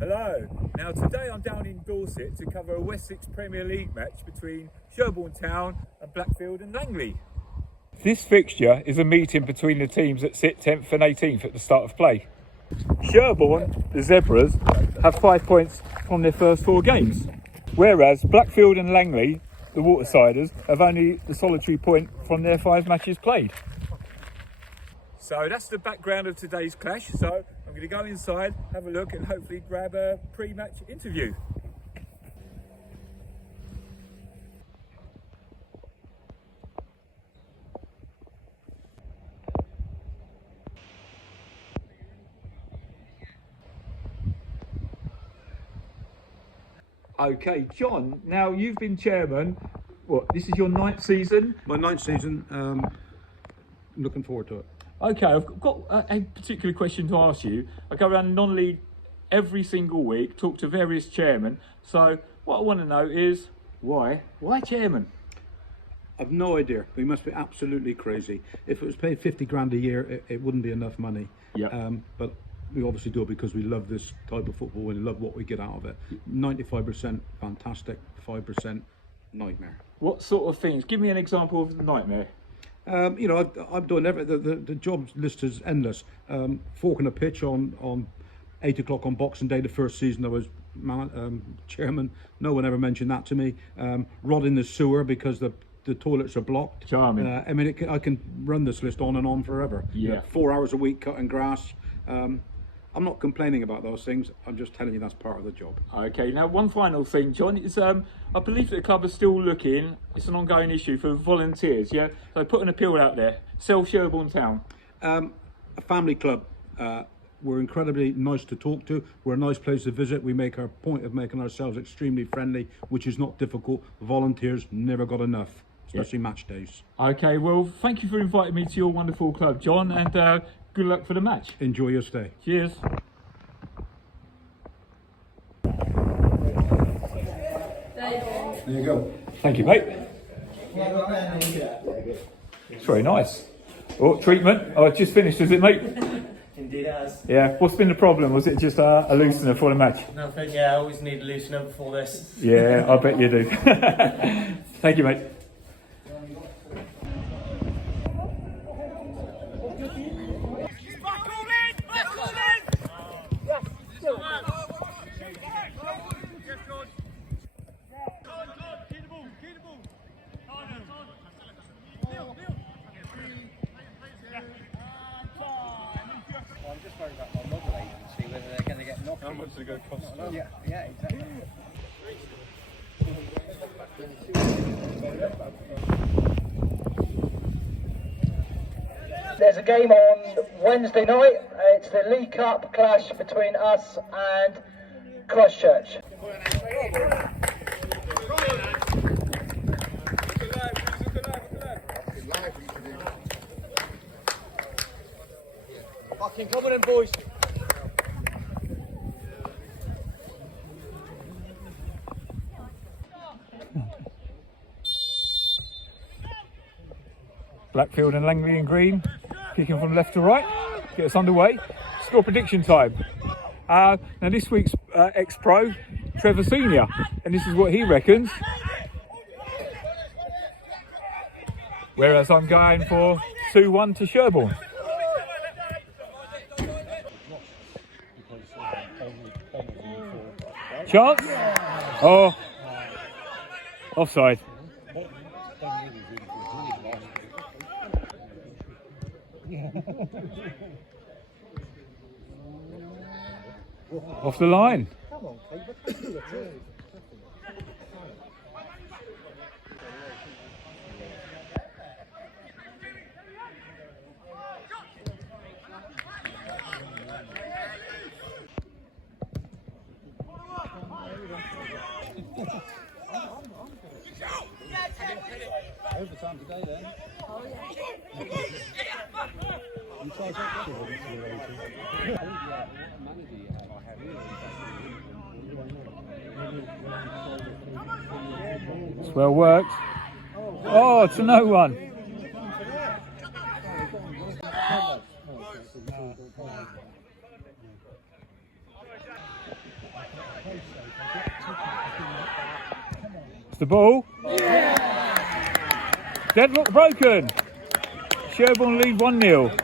Hello. Now today I'm down in Dorset to cover a Wessex Premier League match between Sherborne Town and BLACKFIELD and Langley. This fixture is a meeting between the teams that sit 10th and 18th at the start of play. Sherborne, the Zebras, have 5 points from their first 4 games, whereas BLACKFIELD and Langley, the Watersiders, have only the solitary point from their 5 matches played. So that's the background of today's clash. So I'm going to go inside, have a look and hopefully grab a pre-match interview. Okay, John, now you've been chairman, this is your 9th season? My 9th season, I'm looking forward to it. Okay, I've got a particular question to ask you. I go around non-league every single week, talk to various chairmen. So what I want to know is why chairman? I've no idea. We must be absolutely crazy. If it was paid 50 grand a year, it wouldn't be enough money. Yeah. But we obviously do it because we love this type of football and love what we get out of it. 95% fantastic, 5% nightmare. What sort of things? Give me an example of the nightmare. I've done everything. The job list is endless. Forking a pitch on 8 o'clock on Boxing Day, the first season I was chairman. No one ever mentioned that to me. Rodding the sewer because the toilets are blocked. Charming. I can run this list on and on forever. Yeah. 4 hours a week cutting grass. I'm not complaining about those things. I'm just telling you that's part of the job. Okay, now one final thing, John, is I believe that the club is still looking, it's an ongoing issue for volunteers, yeah? So put an appeal out there, sell Sherborne Town. A family club. We're incredibly nice to talk to. We're a nice place to visit. We make our point of making ourselves extremely friendly, which is not difficult. Volunteers never got enough, especially match days. Okay, well, thank you for inviting me to your wonderful club, John, and good luck for the match. Enjoy your stay. Cheers. There you go. Thank you, mate. It's very nice. Oh, treatment. Oh, it just finished, is it, mate? Indeed it has. Yeah. What's been the problem? Was it just a loosener for the match? Nothing, yeah, I always need a loosener before this. Yeah, I bet you do. Thank you, mate. I'm just worried about my model agency, whether they're going to get knocked. How much does it go cost? Yeah, exactly. There's a game on Wednesday night. It's the League Cup clash between us and Christchurch. Fucking come on in, boys. BLACKFIELD and Langley in green, kicking from left to right, get us underway. Score prediction time. Now this week's ex-pro, Trevor Senior, and this is what he reckons. Whereas I'm going for 2-1 to Sherborne. Chance? Oh, offside. Off the line. Overtime today then. It's well worked. Oh, it's a no one. the ball. Deadlock broken. Sherborne lead 1-0.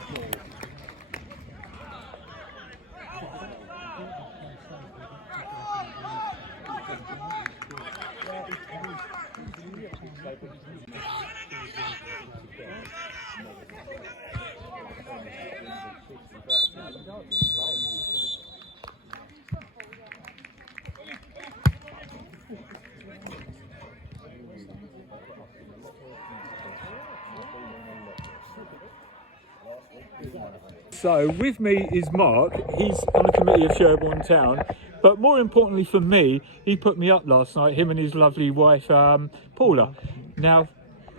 So with me is Mark. He's on the committee of Sherborne Town, but more importantly for me, he put me up last night, him and his lovely wife Paula. Now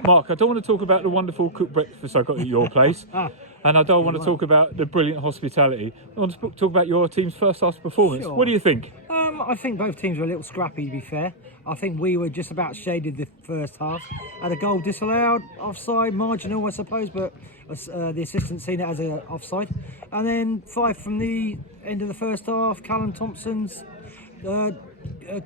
Mark, I don't want to talk about the wonderful cooked breakfast I got at your place, and I don't want to talk about the brilliant hospitality. I want to talk about your team's first half performance. Sure. What do you think? I think both teams were a little scrappy, to be fair. I think we were just about shaded the first half. Had a goal disallowed, offside, marginal, I suppose, but the assistant seen it as an offside. And then 5 from the end of the first half. Callum Thompson's got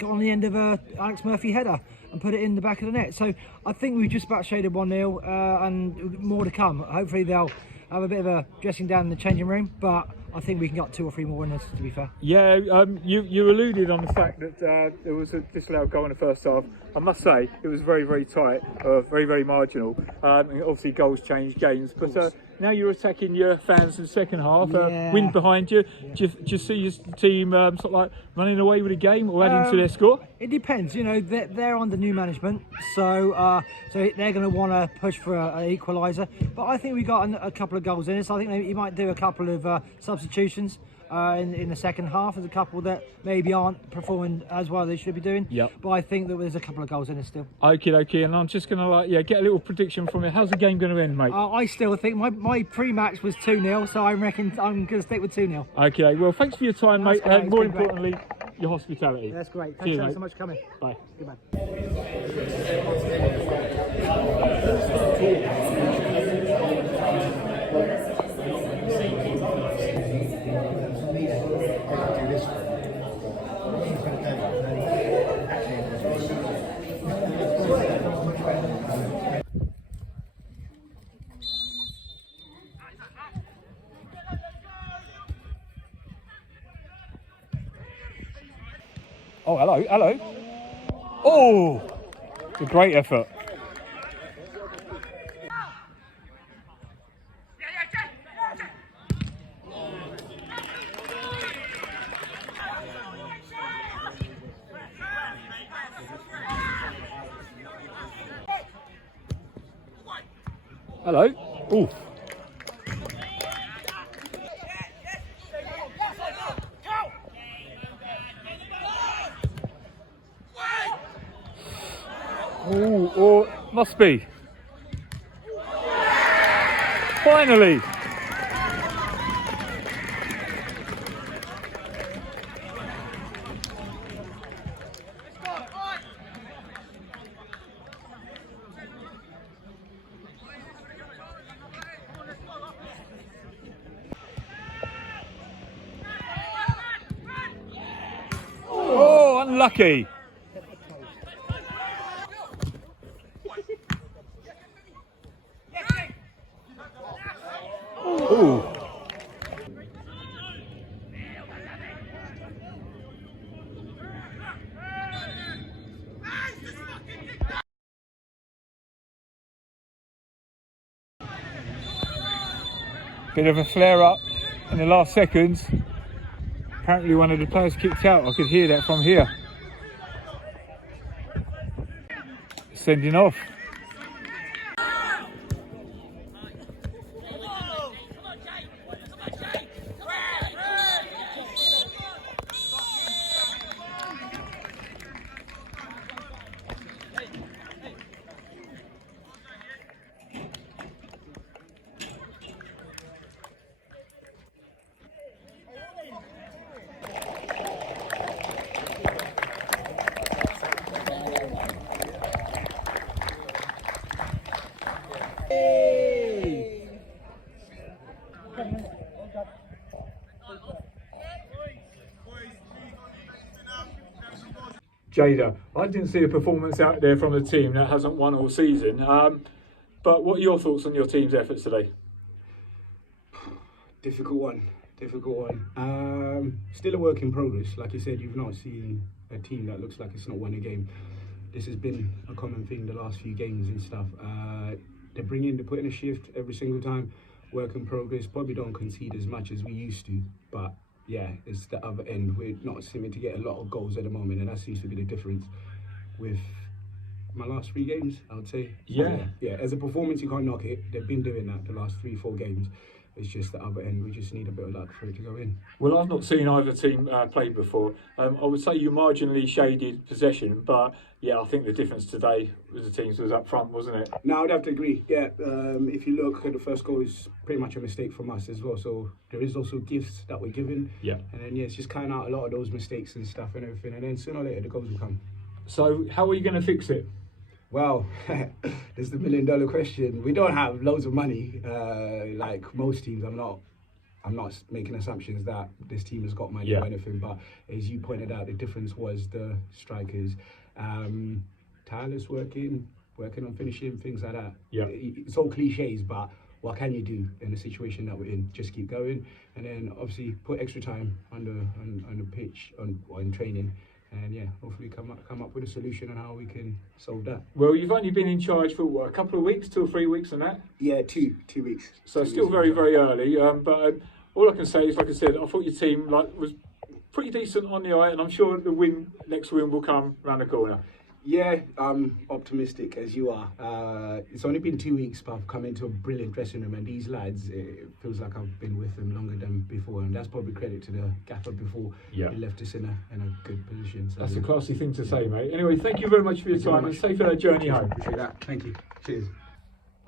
on the end of a Alex Murphy header and put it in the back of the net. So I think we just about shaded 1-0 and more to come. Hopefully they'll have a bit of a dressing down in the changing room, but I think we can get 2 or 3 more winners, to be fair. Yeah, you alluded on the fact that there was a disallowed goal in the first half. I must say it was very, very tight, very, very marginal. And obviously goals change games, but now you're attacking your fans in the second half. Wind behind you. Do you see your team sort of like running away with the game or adding to their score? It depends. You know, they're under new management, so they're going to want to push for an equaliser. But I think we got a couple of goals in it. So I think you might do a couple of substitutions in the second half. There's a couple that maybe aren't performing as well as they should be doing. Yep. But I think that there's a couple of goals in it still. Okay, and I'm just going to get a little prediction from you. How's the game going to end, mate? I still think my pre-match was 2-0, so I reckon I'm going to stick with 2-0. Okay, well, thanks for your time, That's mate, great, and more it's been great. importantly, your hospitality. That's great. Cheers, Thanks mate. so much for coming. Bye. Goodbye. Oh, hello. Oh, it's a great effort. Hello. Ooh. Ooh, or must be. Finally. Oh, unlucky. Ooh. Bit of a flare up in the last seconds. Apparently one of the players kicked out. I could hear that from here. Sending off. Jada, I didn't see a performance out there from the team that hasn't won all season. But what are your thoughts on your team's efforts today? Difficult one. Still a work in progress. Like you said, you've not seen a team that looks like it's not won a game. This has been a common thing the last few games and stuff. They put in a shift every single time. Work in progress. Probably don't concede as much as we used to, but yeah, it's the other end. We're not seeming to get a lot of goals at the moment, and that seems to be the difference with my last 3 games, I would say. Yeah. As a performance, you can't knock it. They've been doing that the last 3-4 games. It's just the other end. We just need a bit of luck for it to go in. Well, I've not seen either team play before. I would say you marginally shaded possession, but yeah, I think the difference today with the teams was up front, wasn't it? No, I would have to agree. Yeah, if you look at the first goal, is pretty much a mistake from us as well. So there is also gifts that we're given. Yeah. And then it's just cutting out a lot of those mistakes and stuff and everything. And then sooner or later the goals will come. So how are you going to fix it? Well, there's the $1 million question. We don't have loads of money like most teams. I'm not making assumptions that this team has got money or anything, but as you pointed out, the difference was the strikers. Tireless working on finishing, things like that. Yeah. It's all cliches, but what can you do in the situation that we're in? Just keep going, and then obviously put extra time on the pitch or in training. And yeah, hopefully come up with a solution on how we can solve that. Well, you've only been in charge for what, a couple of weeks, 2 or 3 weeks, and that. Yeah, two weeks. So still very early. But all I can say is, like I said, I thought your team was pretty decent on the eye, and I'm sure the next win will come round the corner. Yeah, I'm optimistic as you are. It's only been 2 weeks, but I've come into a brilliant dressing room, and these lads, it feels like I've been with them longer than before, and that's probably credit to the gaffer before he left us in a good position. So, that's a classy thing to say, mate. Anyway, thank you very much for your time, and safe for that journey home. Appreciate that. Thank you. Cheers.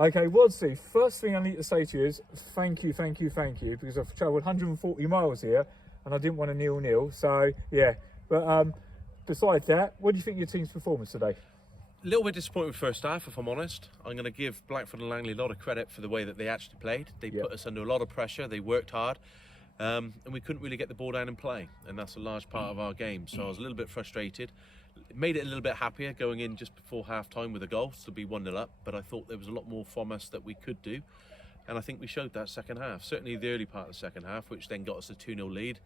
Okay, Wadsey, first thing I need to say to you is thank you, because I've travelled 140 miles here, and I didn't want a 0-0, so yeah. But besides that, what do you think of your team's performance today? A little bit disappointed with first half, if I'm honest. I'm going to give BLACKFIELD and Langley a lot of credit for the way that they actually played. They put us under a lot of pressure, they worked hard, and we couldn't really get the ball down and play, and that's a large part of our game. So I was a little bit frustrated. It made it a little bit happier going in just before half-time with a goal to be 1-0 up, but I thought there was a lot more from us that we could do, and I think we showed that second half. Certainly the early part of the second half, which then got us a 2-0 lead,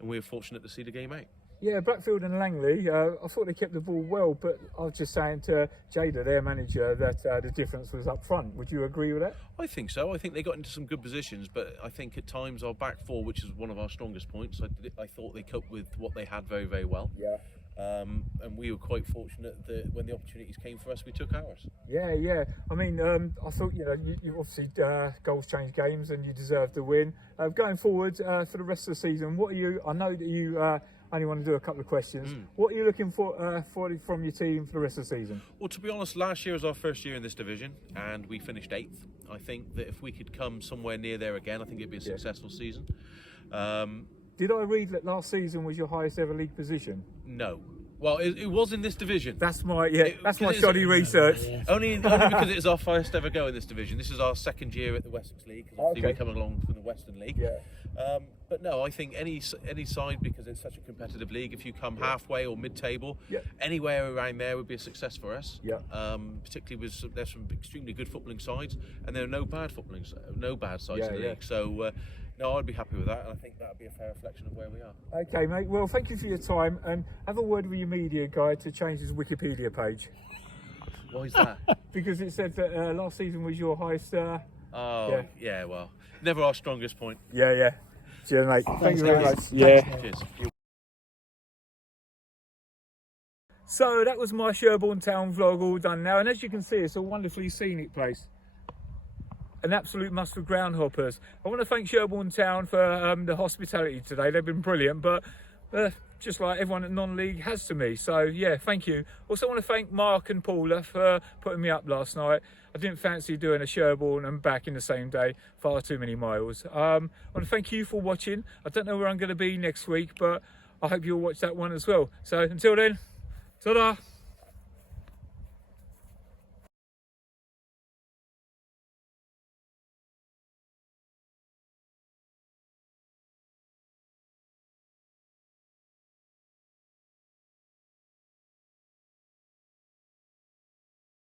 and we were fortunate to see the game out. Yeah, BLACKFIELD and Langley, I thought they kept the ball well, but I was just saying to Jada, their manager, that the difference was up front. Would you agree with that? I think so. I think they got into some good positions, but I think at times our back four, which is one of our strongest points, I thought they coped with what they had very well. Yeah. And we were quite fortunate that when the opportunities came for us, we took ours. Yeah. I mean, I thought, you obviously goals change games and you deserve the win. Going forward for the rest of the season, I know that you only want to do a couple of questions. What are you looking for from your team for the rest of the season? Well, to be honest, last year was our first year in this division and we finished 8th. I think that if we could come somewhere near there again, I think it'd be a successful season. Did I read that last season was your highest ever league position? No. Well, it was in this division. That's my shoddy research. Only because it is our first ever go in this division. This is our second year at the Wessex League. Obviously, we're coming along from the Western League. Yeah. But no, I think any side, because it's such a competitive league, if you come halfway or mid-table, anywhere around there would be a success for us. Yeah. Particularly with there's some extremely good footballing sides, and there are no bad sides in the league. So. No, I'd be happy with that, and I think that would be a fair reflection of where we are. Okay, mate. Well, thank you for your time, and have a word with your media guy to change his Wikipedia page. Why is that? Because it said that last season was your highest. Yeah. Well, never our strongest point. Yeah. Cheers, mate. Thank you very much. Cheers. So that was my Sherborne Town vlog all done now, and as you can see, it's a wonderfully scenic place. An absolute must for groundhoppers. I want to thank Sherborne Town for the hospitality today. They've been brilliant, but just like everyone at non-league has to me. So yeah, thank you. Also want to thank Mark and Paula for putting me up last night. I didn't fancy doing a Sherborne and back in the same day, far too many miles. I want to thank you for watching. I don't know where I'm going to be next week, but I hope you'll watch that one as well. So until then, ta-da!